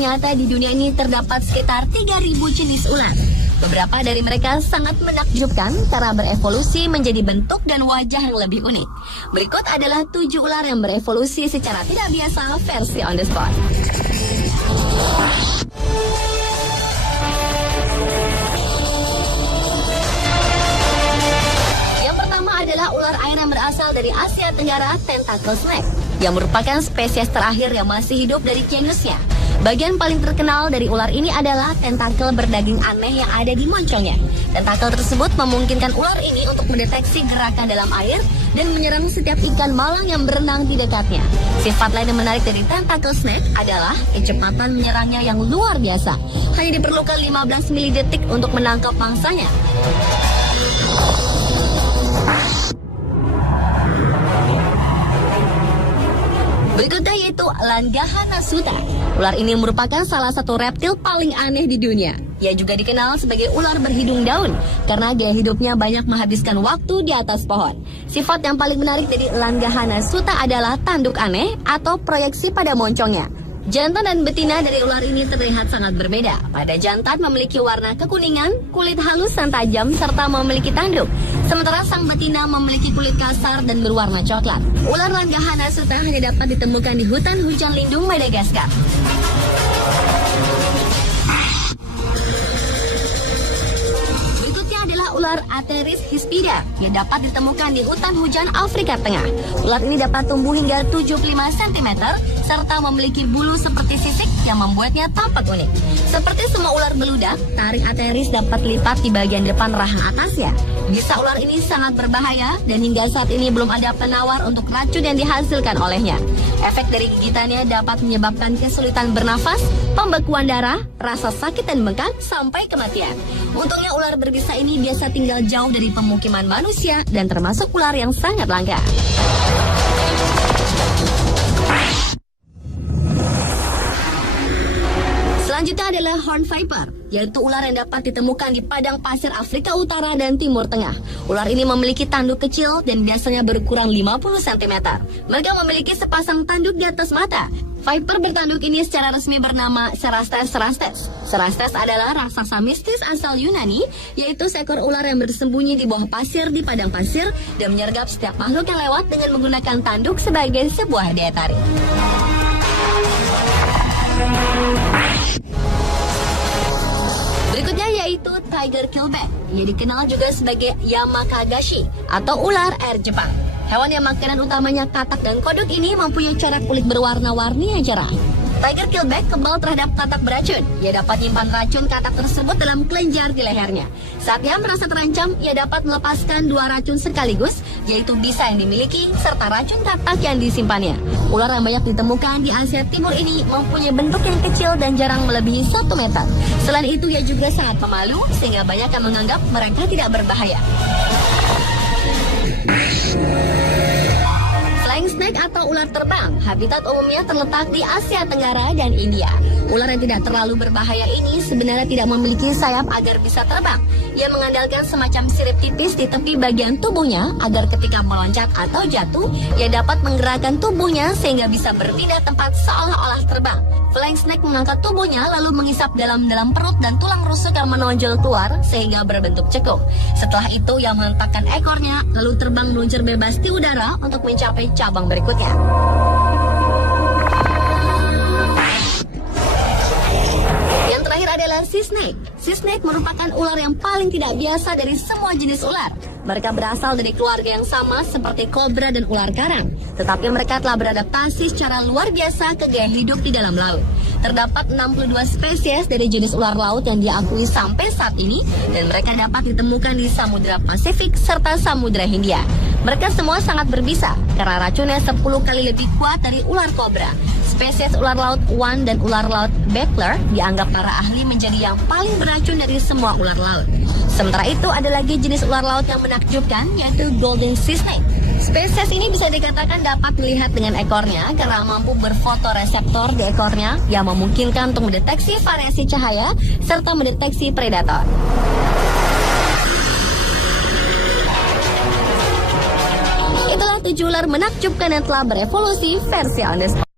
ternyata di dunia ini terdapat sekitar 3.000 jenis ular. Beberapa dari mereka sangat menakjubkan karena berevolusi menjadi bentuk dan wajah yang lebih unik. Berikut adalah 7 ular yang berevolusi secara tidak biasa versi on the spot. Yang pertama adalah ular air yang berasal dari Asia Tenggara, tentacle snake, yang merupakan spesies terakhir yang masih hidup dari genusnya. Bagian paling terkenal dari ular ini adalah tentakel berdaging aneh yang ada di moncongnya. Tentakel tersebut memungkinkan ular ini untuk mendeteksi gerakan dalam air dan menyerang setiap ikan malang yang berenang di dekatnya. Sifat lain yang menarik dari tentacle snake adalah kecepatan menyerangnya yang luar biasa. Hanya diperlukan 15 milidetik untuk menangkap mangsanya. Berikutnya yaitu Langgahana sutta. Ular ini merupakan salah satu reptil paling aneh di dunia. Ia juga dikenal sebagai ular berhidung daun karena gaya hidupnya banyak menghabiskan waktu di atas pohon. Sifat yang paling menarik dari Langgahana sutta adalah tanduk aneh atau proyeksi pada moncongnya. Jantan dan betina dari ular ini terlihat sangat berbeda. Pada jantan memiliki warna kekuningan, kulit halus dan tajam, serta memiliki tanduk. Sementara sang betina memiliki kulit kasar dan berwarna coklat. Ular Langgahana sutta hanya dapat ditemukan di hutan hujan lindung Madagaskar. Ular Atheris hispida yang dapat ditemukan di hutan hujan Afrika Tengah. Ular ini dapat tumbuh hingga 75 cm serta memiliki bulu seperti sisik yang membuatnya tampak unik. Seperti semua ular beludak, taring Atheris dapat lipat di bagian depan rahang atasnya. Bisa ular ini sangat berbahaya dan hingga saat ini belum ada penawar untuk racun yang dihasilkan olehnya. Efek dari gigitannya dapat menyebabkan kesulitan bernafas, pembekuan darah, rasa sakit dan bengkak sampai kematian. Untungnya ular berbisa ini biasa tinggal jauh dari pemukiman manusia dan termasuk ular yang sangat langka. Selanjutnya adalah horned viper, yaitu ular yang dapat ditemukan di padang pasir Afrika Utara dan Timur Tengah. Ular ini memiliki tanduk kecil dan biasanya berukuran 50 cm. Mereka memiliki sepasang tanduk di atas mata. Viper bertanduk ini secara resmi bernama Cerastes cerastes. Cerastes adalah raksasa mistis asal Yunani, yaitu seekor ular yang bersembunyi di bawah pasir di padang pasir dan menyergap setiap makhluk yang lewat dengan menggunakan tanduk sebagai sebuah daya tarik. Berikutnya yaitu tiger keelback, yang dikenal juga sebagai Yamakagashi atau ular air Jepang. Hewan yang makanan utamanya katak dan kodok ini mempunyai corak kulit berwarna-warni yang cerah. Tiger keelback kebal terhadap katak beracun. Ia dapat menyimpan racun katak tersebut dalam kelenjar di lehernya. Saat ia merasa terancam, ia dapat melepaskan 2 racun sekaligus, yaitu bisa yang dimiliki serta racun katak yang disimpannya. Ular yang banyak ditemukan di Asia Timur ini mempunyai bentuk yang kecil dan jarang melebihi 1 meter. Selain itu, ia juga sangat pemalu sehingga banyak yang menganggap mereka tidak berbahaya. Flying snake atau ular terbang, habitat umumnya terletak di Asia Tenggara dan India. Ular yang tidak terlalu berbahaya ini sebenarnya tidak memiliki sayap agar bisa terbang. Ia mengandalkan semacam sirip tipis di tepi bagian tubuhnya agar ketika meloncat atau jatuh, ia dapat menggerakkan tubuhnya sehingga bisa berpindah tempat seolah-olah terbang. Flying snake mengangkat tubuhnya lalu mengisap dalam perut dan tulang rusuk yang menonjol keluar sehingga berbentuk cekung. Setelah itu ia meletakkan ekornya lalu terbang meluncur bebas di udara untuk mencapai cabang berikutnya. Yang terakhir adalah sea snake. Sea snake merupakan ular yang paling tidak biasa dari semua jenis ular. Mereka berasal dari keluarga yang sama seperti kobra dan ular karang, tetapi mereka telah beradaptasi secara luar biasa ke gaya hidup di dalam laut. Terdapat 62 spesies dari jenis ular laut yang diakui sampai saat ini, dan mereka dapat ditemukan di Samudra Pasifik serta Samudra Hindia. Mereka semua sangat berbisa karena racunnya 10 kali lebih kuat dari ular kobra. Spesies ular laut Wan dan ular laut Beckler dianggap para ahli menjadi yang paling beracun dari semua ular laut. Sementara itu ada lagi jenis ular laut yang menakjubkan, yaitu golden sea snake. Spesies ini bisa dikatakan dapat dilihat dengan ekornya karena mampu berfotoreseptor di ekornya yang memungkinkan untuk mendeteksi variasi cahaya serta mendeteksi predator. Itulah 7 ular menakjubkan yang telah berevolusi versi on the spot.